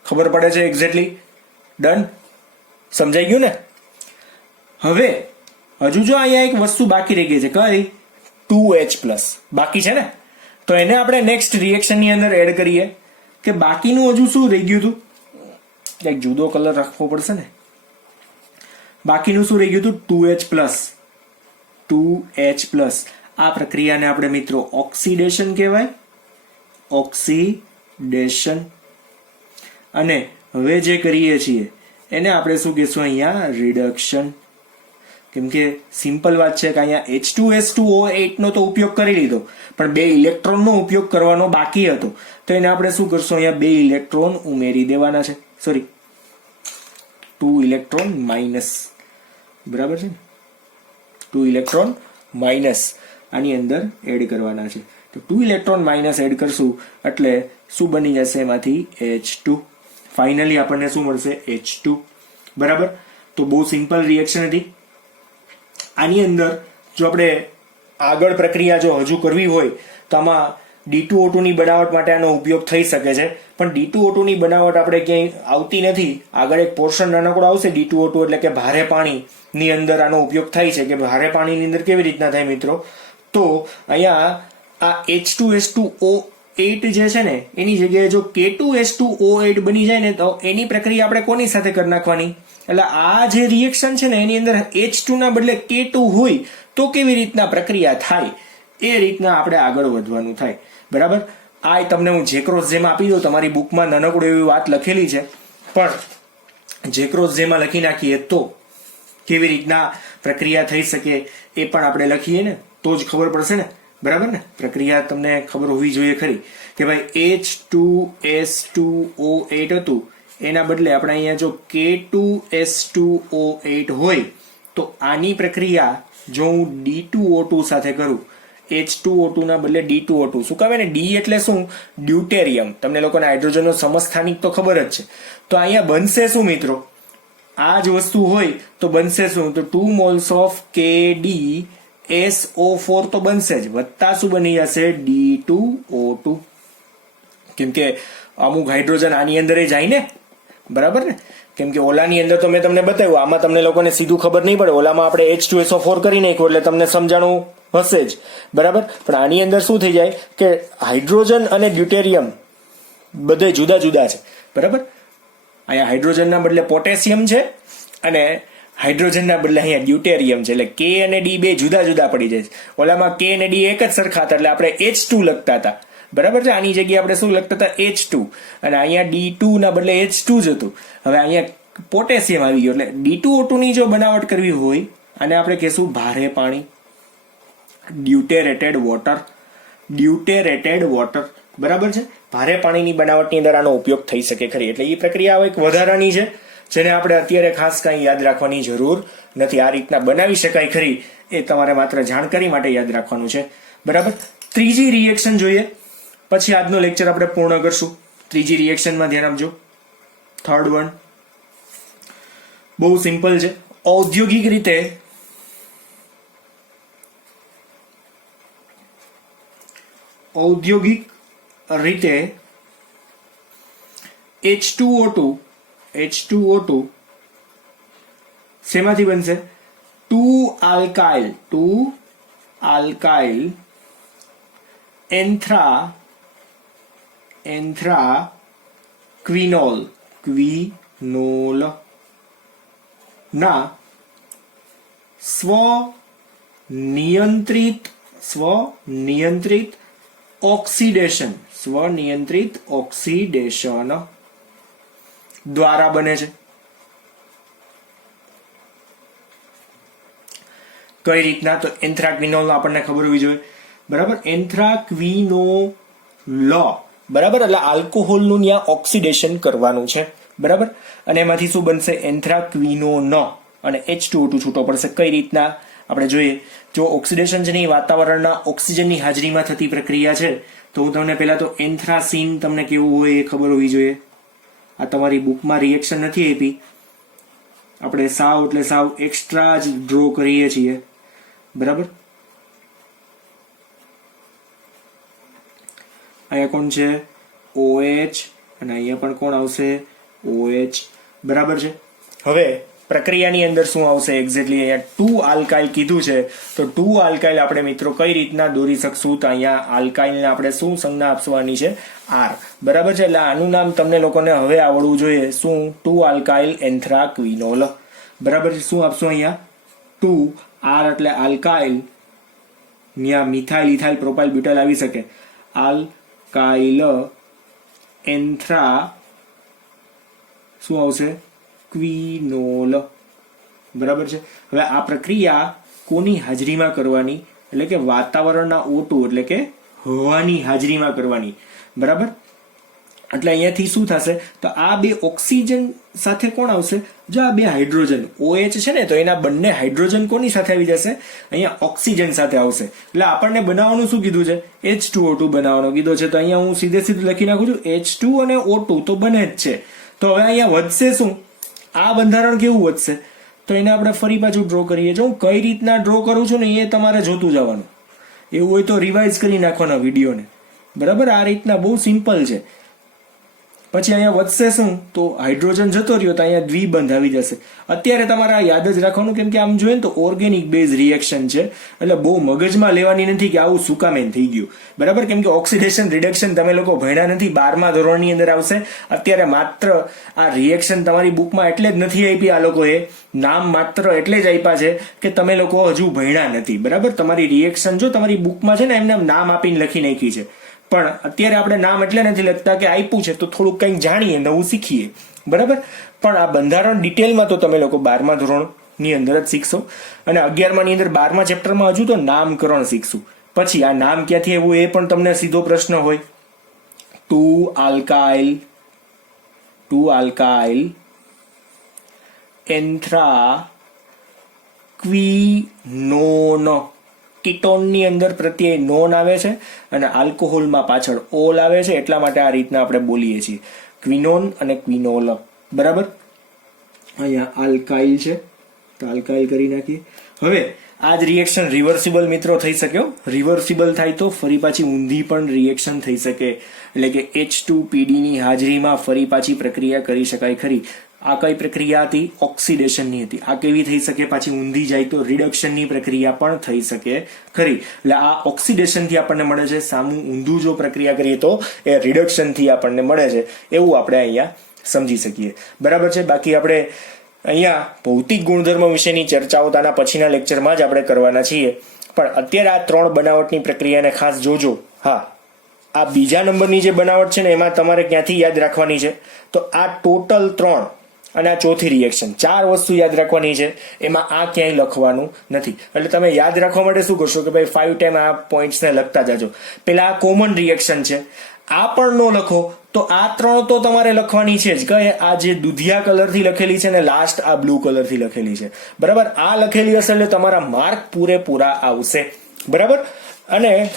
ખબર પડે છે એક્ઝેક્ટલી? ડન. સમજાઈ ગયું ને? હવે હજુ જો અહીંયા એક વસ્તુ બાકી રહી ગઈ છે. કઈ? 2H+ બાકી છે ને? તો એને આપણે નેક્સ્ટ રિએક્શન ની અંદર એડ કરીએ. કે બાકીનું હજુ શું રહી ગયું હતું? એક જુદો કલર રાખવો પડશે ને. બાકીનું શું રહી ગયું હતું? 2H+. આ પ્રક્રિયાને આપણે મિત્રો ઓક્સિડેશન કહેવાય. ઓક્સિડેશન. અને હવે જે કરીએ છીએ એને આપણે શું કહેશું? અહીંયા રિડક્શન. કેમ કે સિમ્પલ વાત છે કે અહીંયા H2S2O8 નો તો ઉપયોગ કરી લીધો, પણ 2 ઇલેક્ટ્રોનનો ઉપયોગ કરવાનો બાકી હતો. તો એને આપણે શું કરશું? અહીંયા 2 ઇલેક્ટ્રોન ઉમેરી દેવાના છે. 2 ઇલેક્ટ્રોન માઇનસ. બરાબર છે? 2 ઇલેક્ટ્રોન માઇનસ. આની અંદર એડ કરવાના છે. તો 2 ઇલેક્ટ્રોન માઇનસ એડ કરશું એટલે શું બની જશે એમાંથી H2. ફાઇનલી આપણને શું મળશે H2. બરાબર. તો બહુ સિમ્પલ રિએક્શન હતી. આની અંદર જો આપણે આગળ પ્રક્રિયા જો હજુ કરવી હોય તો આમાં D2O2 ની બનાવટ માટે આનો ઉપયોગ થઈ શકે છે, પણ D2O2 ની બનાવટ આપણે ક્યાંય આવતી નથી. આગળ એક પોર્શન નાનકડો આવશે D2O2 એટલે કે ભારે પાણીની અંદર આનો ઉપયોગ થાય છે. કે ભારે પાણીની અંદર કેવી રીતના થાય મિત્રો, તો અહીંયા આ H2S2O8 જે છે ને એની જગ્યાએ જો K2S2O8 બની જાય ને તો એની પ્રક્રિયા આપણે કોની સાથે કરી નાખવાની, એટલે આ જે રિએક્શન છે ને એની અંદર H2 ના બદલે K2 હોય તો કેવી રીતના પ્રક્રિયા થાય એ રીતના આપણે આગળ વધવાનું થાય. બરાબર. આ તમને હું જેક્રોસ જેમ આપી દઉં, તમારી બુકમાં નાનકડું એવી વાત લખેલી છે, પણ જેક્રોસ જેમાં લખી નાખીએ તો કેવી રીતના પ્રક્રિયા થઈ શકે એ પણ આપણે લખીએ ને તો જ ખબર પડશે ને. બરાબર ને. પ્રક્રિયા તમને ખબર હોવી જોઈએ ખરી કે ભાઈ H2S2O8 હતું એના બદલે આપણે અહીંયા જો K2S2O8 હોય તો આની પ્રક્રિયા જો હું D2O2 સાથે કરું, H2O2 ના બદલે D2O2, શું કહેવાય ને, D એટલે શું, ડ્યુટેરિયમ. તમને લોકોને હાઇડ્રોજનનો સમસ્થાનિક તો ખબર જ છે. તો અહીંયા બનશે શું મિત્રો, આ જ વસ્તુ હોય તો બનશે શું, તો 2 moles of KdSO4 તો બનશે જ, વત્તા શું બની જશે D2O2. કેમ કે અમુક હાઇડ્રોજન આની અંદર જાય ને. બરાબર ને. કેમ કે ઓલાની અંદર તો મેં તમને બતાવ્યું, આમાં તમને લોકોને સીધું ખબર નહીં પડે. ઓલામાં આપણે H2SO4 કરી નાખ્યું એટલે તમને સમજાણું હશે જ. બરાબર. પણ આની અંદર શું થઈ જાય કે હાઇડ્રોજન અને ડ્યુટેરિયમ બધે જુદા જુદા છે. બરાબર. અહીંયા હાઇડ્રોજનના બદલે પોટેશિયમ છે અને હાઇડ્રોજનના બદલે અહીંયા ડ્યુટેરિયમ છે, એટલે K અને D બે જુદા જુદા પડી જાય છે. ઓલામાં K અને D એક જ સરખા હતા એટલે આપણે H2 લખતા હતા. બરાબર છે. આની જગ્યાએ આપણે શું લખતા હતા H2, અને અહીંયા D2 ના બદલે H2 જ હતું. હવે અહીંયા પોટેશિયમ આવી ગયો એટલે D2O2 ની જો બનાવટ કરવી હોય અને આપણે કહેશું ભારે પાણી, ડ્યુટેરેટેડ વોટર. ડ્યુટેરેટેડ વોટર. બરાબર છે. ભારે પાણીની બનાવટની અંદર આનો ઉપયોગ થઈ શકે ખરી. એટલે એ પ્રક્રિયા એક વધારાની છે જેને આપણે અત્યારે ખાસ કંઈ યાદ રાખવાની જરૂર નથી. આ રીતના બનાવી શકાય ખરી એ તમારે માત્ર જાણકારી માટે યાદ રાખવાનું છે. બરાબર. ત્રીજી રિએક્શન જોઈએ પછી આજનો લેક્ચર આપણે પૂર્ણ કરશું. ત્રીજી રિએક્શનમાં ધ્યાન આપજો. થર્ડ વન બહુ સિમ્પલ છે. ઔદ્યોગિક રીતે H2O2 શેમાંથી બનશે, 2 alkyl એન્થ્રાક્વિનોલ ના સ્વનિયંત્રિત ઓક્સિડેશન દ્વારા બને છે. કઈ રીતના, તો એન્થ્રાક્વિનોલ આપણને ખબર હોવી જોઈએ. બરાબર. એન્થ્રાક્વિનોલ. બરાબર. એટલે આલ્કોહોલનું ત્યાં ઓક્સિડેશન કરવાનું છે. બરાબર. અને એમાંથી શું બનશે, એન્થ્રાક્વિનોન અને H2O2 છૂટો પડશે. કઈ રીતના આપણે જોઈએ. જો ઓક્સિડેશન છે ને એ વાતાવરણના ઓક્સિજનની હાજરીમાં થતી પ્રક્રિયા છે, તો હું તમને પહેલા તો એન્થ્રાસીન તમને કેવું હોય એ ખબર હોવી જોઈએ. આ તમારી બુકમાં રિએક્શન નથી આપી, આપણે સાવ એટલે સાવ એક્સ્ટ્રા જ ડ્રો કરીએ છીએ. બરાબર. અહીંયા કોણ છે, OH, અને અહીંયા પણ કોણ આવશે, OH. બરાબર છે. હવે પ્રક્રિયાની અંદર શું આવશે એક્ઝેક્ટલી, અહીંયા 2 આલ્કાઇલ કીધું છે તો 2 આલ્કાઇલ આપણે મિત્રો કઈ રીતના દોરી શકશું, તો અહીંયા આલ્કાઇલને આપણે શું સંજ્ઞા આપવાની છે, R. બરાબર છે. એટલે આનું નામ તમને લોકોને હવે આવડવું જોઈએ, શું, 2 આલ્કાઇલ એન્થ્રાક્વિનોલ. બરાબર છે. શું આપશું અહીંયા 2 R એટલે આલ્કાઇલ, ત્યાં મિથાઇલ ઇથાઇલ પ્રોપાઇલ બ્યુટાઇલ આવી શકે, આલ્કાઇલ એન્થ્રા શું આવશે, ક્વિનોલ. બરાબર છે. હવે આ પ્રક્રિયા કોની હાજરીમાં કરવાની, એટલે કે વાતાવરણના O2 એટલે કે હવાની હાજરીમાં કરવાની. બરાબર. એટલે અહીંયાથી શું થશે તો આ બે ઓક્સિજન સાથે કોણ આવશે જો આ બે હાઇડ્રોજન OH છે ને તો એના બંને હાઇડ્રોજન કોની સાથે આવી જશે અહીંયા ઓક્સિજન સાથે આવશે એટલે આપણને બનાવવાનું શું કીધું છે H2O2 બનાવવાનો કીધો છે તો અહીંયા હું સીધે સીધું લખી નાખું છું H2 અને O2 તો બને જ છે તો હવે અહીંયા વધશે શું આ બંધારણ કેવું વધશે તો એને આપણે ફરી પાછું ડ્રો કરીએ જો હું કઈ રીતના ડ્રો કરું છું ને એ તમારે જોતું જવાનું એવું હોય તો રિવાઇઝ કરી નાખવાના વિડીયોને બરાબર આ રીતના બહુ સિમ્પલ છે પછી અહીંયા વધશે શું તો હાઇડ્રોજન જતો રહ્યો તો અહીંયા દ્વિબંધ આવી જશે અત્યારે તમારે યાદ જ રાખવાનું કેમ કે આમ જોઈએ ને તો ઓર્ગેનિક બેઝ રિએક્શન છે એટલે બહુ મગજમાં લેવાની નથી કે આવું સુકામેન થઈ ગયું બરાબર કેમ કે ઓક્સિડેશન રિડક્શન તમે લોકો ભણ્યા નથી 12મા ધોરણની અંદર આવશે અત્યારે માત્ર આ રિએક્શન તમારી બુકમાં એટલે જ નથી આપી આ લોકોએ નામ માત્ર એટલે જ આપ્યા છે કે તમે લોકો હજુ ભણ્યા નથી બરાબર તમારી રિએક્શન જો તમારી બુકમાં છે ને એમને નામ આપીને લખી નાખી છે પણ અત્યારે આપણે નામ એટલે નથી લખતા કે આપ્યું છે તો થોડુંક કંઈક જાણીએ નવું શીખીએ બરાબર પણ આ બંધારણ ડિટેલમાં તો તમે લોકો 12મા ધોરણની અંદર જ શીખશો અને 11માની અંદર 12મા ચેપ્ટરમાં હજુ તો નામકરણ શીખશું પછી આ નામ ક્યાંથી આવ્યું એ પણ તમને સીધો પ્રશ્ન હોય ટુ આલ્કાઇલ એન્થ્રાક્વિનોન કીટોનની અંદર પ્રત્યય નોન આવે છે અને આલ્કોહોલમાં પાછળ ઓલ આવે છે એટલા માટે આ રીતના આપણે બોલીએ છીએ ક્વિનોન અને ક્વિનોલ બરાબર અહીંયા આલ્કાઇલ છે તો આલ્કાઇલ કરી નાખીએ હવે આ જ રિએક્શન રિવર્સિબલ મિત્રો થઈ શકે રિવર્સિબલ થાય તો ફરી પાછી ઊંધી પણ રિએક્શન થઈ શકે એટલે કે H2PD ની હાજરીમાં ફરી પાછી પ્રક્રિયા કરી શકાય ખરી આ કઈ પ્રક્રિયા હતી ઓક્સિડેશનની હતી આ કેવી થઈ શકે પાછી ઊંધી જાય તો રિડક્શનની પ્રક્રિયા પણ થઈ શકે ખરી એટલે આ ઓક્સિડેશનથી આપણને મળે છે સામું ઊંધું જો પ્રક્રિયા કરીએ તો એ રિડક્શનથી આપણને મળે છે એવું આપણે અહીંયા સમજી શકીએ બરાબર છે બાકી આપણે અહીંયા ભૌતિક ગુણધર્મ વિશેની ચર્ચાઓ તાના પછીના લેક્ચરમાં જ આપણે કરવાના છીએ પણ અત્યારે આ 3 બનાવટની પ્રક્રિયાને ખાસ જોજો હા આ બીજા નંબરની જે બનાવટ છે ને એમાં તમારે ક્યાંથી યાદ રાખવાની છે તો આ ટોટલ 3 અને આ ચોથી રિએક્શન 4 વસ્તુ યાદ રાખવાની છે એમાં આ ક્યાંય લખવાનું નથી એટલે તમે યાદ રાખવા માટે શું કરશો કે ભાઈ 5 ટાઈમ આ પોઈન્ટ્સને લખતા જાજો પેલા આ કોમન રિએક્શન છે આ પણ નો લખો તો આ 3 તો તમારે લખવાની છે જ કે આ જે દુધિયા કલરથી લખેલી છે ને લાસ્ટ આ બ્લુ કલરથી લખેલી છે બરાબર આ લખેલી હશે એટલે તમારા માર્ક પૂરેપૂરા આવશે બરાબર અને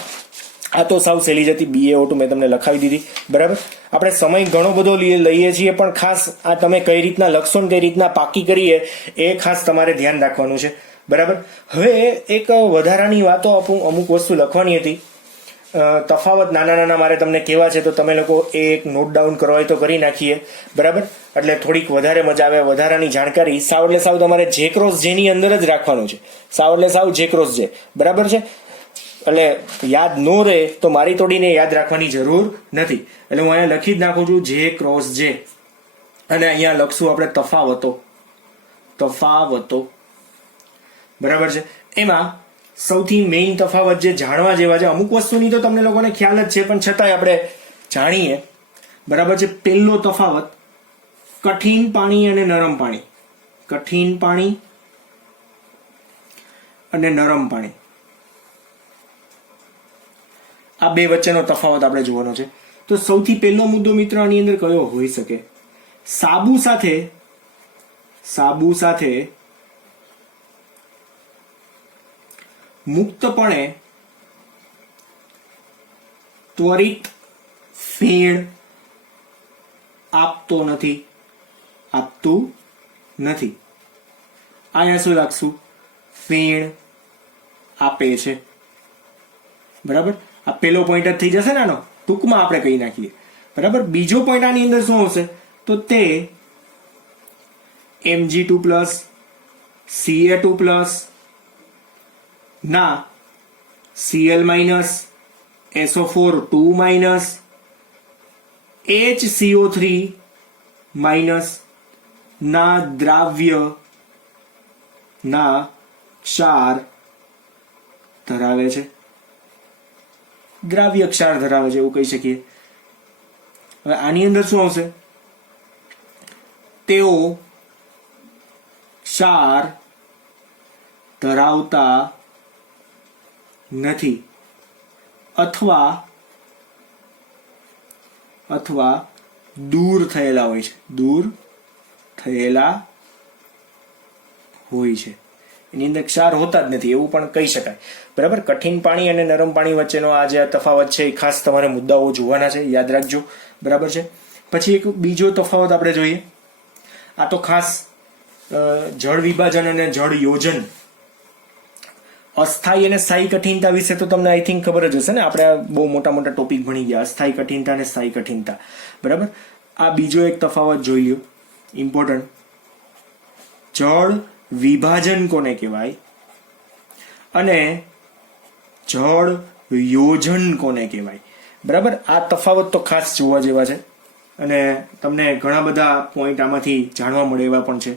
આ તો સાવ સહેલી જતી BaO2 મેં તમને લખાવી દીધી બરાબર આપણે સમય ઘણો બધો લઈએ છીએ પણ ખાસ આ તમે કઈ રીતના લખશો ને કઈ રીતના પાકી કરીએ એ ખાસ તમારે ધ્યાન રાખવાનું છે બરાબર હવે એક વધારાની વાતો અમુક વસ્તુ લખવાની હતી તફાવત નાના નાના મારે તમને કહેવા છે તો તમે લોકો એક નોટ ડાઉન કરવા હોય તો કરી નાખીએ બરાબર એટલે થોડીક વધારે મજા આવે વધારાની જાણકારી સાવ એટલે સાવ તમારે જે ક્રોસ જેની અંદર જ રાખવાનું છે સાવ એટલે સાવ જે ક્રોસ જે બરાબર છે એટલે યાદ ન રહે તો મારી તોડીને યાદ રાખવાની જરૂર નથી એટલે હું અહીંયા લખી જ નાખું છું જે ક્રોસ જે અને અહીંયા લખશું આપણે તફાવતો બરાબર છે એમાં સૌથી મેઇન તફાવત જે જાણવા જેવા છે અમુક વસ્તુની તો તમને લોકોને ખ્યાલ જ છે પણ છતાંય આપણે જાણીએ બરાબર છે પહેલો તફાવત કઠિન પાણી અને નરમ પાણી કઠિન પાણી અને નરમ પાણી આ બે વચ્ચેનો તફાવત આપણે જોવાનો છે તો સૌથી પહેલો મુદ્દો મિત્ર આની અંદર કયો હોઈ શકે સાબુ સાથે મુક્તપણે ત્વરિત ફેણ આપતું નથી અહીંયા શું લાગશું ફેણ આપે છે બરાબર આ પેલો પોઈન્ટ જ થઈ જશે ને આનો ટૂંકમાં આપણે કહી નાખીએ બરાબર બીજો પોઈન્ટ આની અંદર શું આવશે તો તે Mg2+ Ca2+ ના Cl- SO4 2- HCO3- ના દ્રાવ્ય ના ક્ષાર ધરાવે છે દ્રાવ્ય ક્ષાર ધરાવે છે એવું કહી શકીએ હવે આની અંદર શું આવશે તેઓ ક્ષાર ધરાવતા નથી અથવા દૂર થયેલા હોય છે, દૂર થયેલા હોય છે. એની અંદર ક્ષાર હોતા જ નથી એવું પણ કહી શકાય. બરાબર. કઠિન પાણી અને નરમ પાણી વચ્ચેનો આ જે તફાવત છે એ ખાસ તમારે મુદ્દાઓ જોવાના છે, યાદ રાખજો. બરાબર છે. પછી એક બીજો તફાવત આપણે જોઈએ. આ તો ખાસ જળ વિભાજન અને જળ યોજન, અસ્થાયી અને સ્થાયી કઠિનતા વિશે તો તમને આઈ થિંક ખબર જ હશે ને. આપણે બહુ મોટા મોટા ટોપિક ભણી ગયા, અસ્થાયી કઠિનતા અને સ્થાયી કઠિનતા. બરાબર. આ બીજો એક તફાવત જોઈ લ્યો, ઇમ્પોર્ટન્ટ. જળ વિભાજન કોને કહેવાય અને જળ યોજન કોને કહેવાય. બરાબર. આ તફાવત તો ખાસ જોવા જેવા છે અને તમને ઘણા બધા પોઈન્ટ આમાંથી જાણવા મળે એવા પણ છે.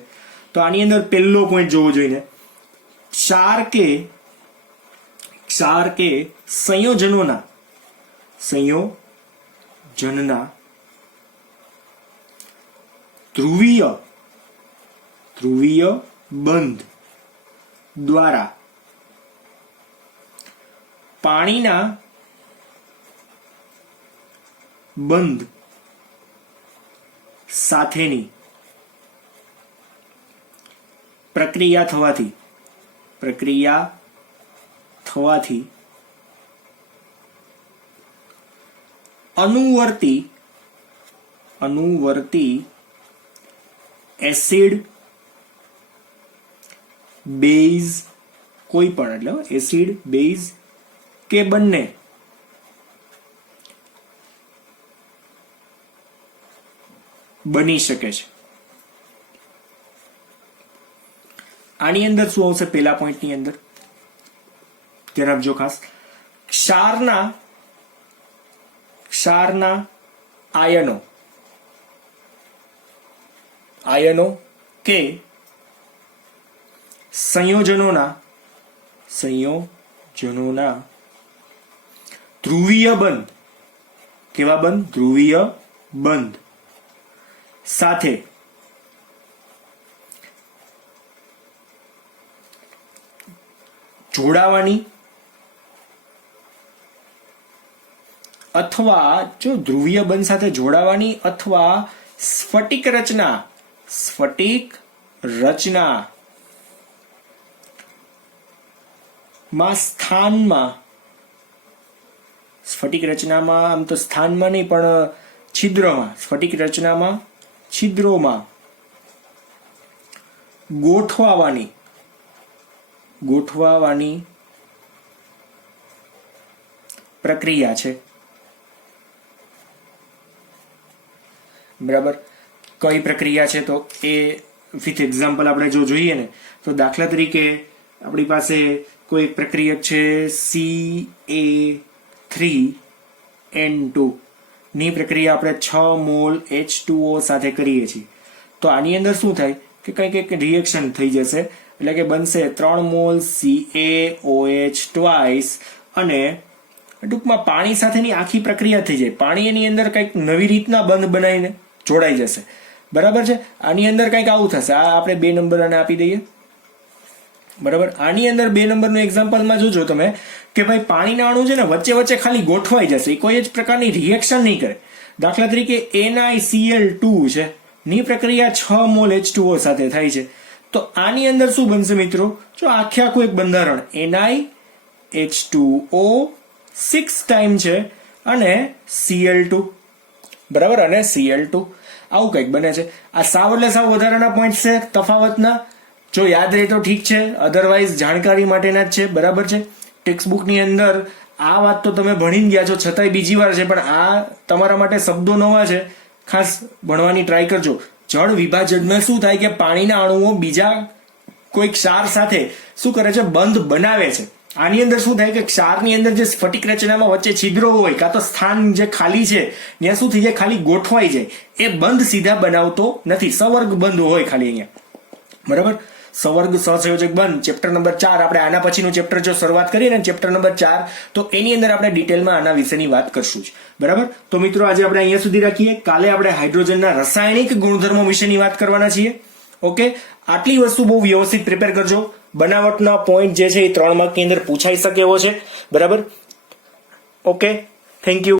તો આની અંદર પહેલો પોઈન્ટ જોવો જોઈએ, ક્ષાર કે સંયોજનના ધ્રુવીય બંધ દ્વારા પાણીના બંધ સાથેની પ્રક્રિયા થવાથી અનુવર્તી એસિડ બેઝ, કોઈ પણ એટલે એસિડ બેઝ કે બંને બની શકે છે. આની અંદર શું આવશે પહેલા પોઈન્ટની અંદર ધ્યાન આપજો ખાસ. ક્ષારના આયનો કે સંયોજનોના ધ્રુવીય બંધ, કેવા બંધ? ધ્રુવીય બંધ સાથે જોડાવાની અથવા ધ્રુવીય બંધ સાથે જોડાવાની અથવા સ્ફટિક રચના સ્ફટિક રચનામાં આમ તો સ્થાનમાં નહીં પણ સ્ફટિક રચનામાં છિદ્રોમાં ગોઠવાવાની પ્રક્રિયા છે. બરાબર. કઈ પ્રક્રિયા છે તો એ વિથ એક્ઝામ્પલ આપણે જો જોઈએ ને તો દાખલા તરીકે આપણી પાસે કોઈ એક પ્રક્રિયક છે Ca3N2 ની પ્રક્રિયા આપણે 6 મોલ H2O સાથે કરીએ છીએ. તો આની અંદર શું થાય કે કંઈક એક રિએક્શન થઈ જશે, એટલે કે બનશે 3 મોલ CaOH ટ્વાઇસ અને ટૂંકમાં પાણી સાથેની આખી પ્રક્રિયા થઈ જાય. પાણી એની અંદર કંઈક નવી રીતના બંધ બનાવીને જોડાઈ જશે. બરાબર છે. આની અંદર કંઈક આવું થશે. આ આપણે 2 નંબર અને આપી દઈએ. બરાબર. આની અંદર 2 નંબરનું એક્ઝામ્પલમાં જોજો તમે કે ભાઈ પાણીના અણુ છે ને વચ્ચે ખાલી ગોઠવાઈ જશે, કોઈ જ પ્રકારની રિએક્શન નહીં કરે. દાખલા તરીકે NiCl2 છે ની પ્રક્રિયા 6 મોલ H2O સાથે થાય છે. તો આની અંદર શું બનશે મિત્રો? જો આખું એક બંધારણ NiH2O 6 ટાઈમ છે અને Cl2. બરાબર. અને Cl2 આવું કંઈક બને છે. આ સાવ એટલે સાવ વધારાના પોઈન્ટ છે તફાવતના. જો યાદ રહે તો ઠીક છે, અધરવાઇઝ જાણકારી માટેના જ છે. બરાબર છે. ટેક્સ્ટ બુકની અંદર આ વાત તો તમે ભણી ગયા છો, છતાંય બીજી વાર છે, પણ આ તમારા માટે શબ્દો નવા છે, ખાસ ભણવાની ટ્રાય કરજો. જળ વિભાજનમાં શું થાય કે પાણીના અણુઓ બીજા કોઈ ક્ષાર સાથે શું કરે છે? બંધ બનાવે છે. આની અંદર શું થાય કે ક્ષારની અંદર જે સ્ફટિક રચનામાં વચ્ચે છિદ્રો હોય કાં તો સ્થાન જે ખાલી છે ત્યાં શું થઈ જાય? ખાલી ગોઠવાઈ જાય. એ બંધ સીધા બનાવતો નથી, સવર્ગ બંધ હોય ખાલી અહીંયા. બરાબર. સવર્ગ સહસંયોજક બંધ ચેપ્ટર નંબર 4. આપણે આના પછીનું ચેપ્ટર જો શરૂઆત કરીએ ને ચેપ્ટર નંબર 4 તો એની અંદર આપણે ડિટેલમાં આના વિશેની વાત કરશું જ. બરાબર. તો મિત્રો આજે આપણે અહીંયા સુધી રાખીએ. કાલે આપણે હાઇડ્રોજનના રાસાયણિક ગુણધર્મો વિશેની વાત કરવાના છીએ. ઓકે. આટલી વસ્તુ બહુ વ્યવસ્થિત પ્રિપેર કરજો. બનાવટના પોઈન્ટ જે છે એ 3 માર્કની અંદર પૂછાઈ શકે એવો છે. બરાબર. ઓકે. Thank you.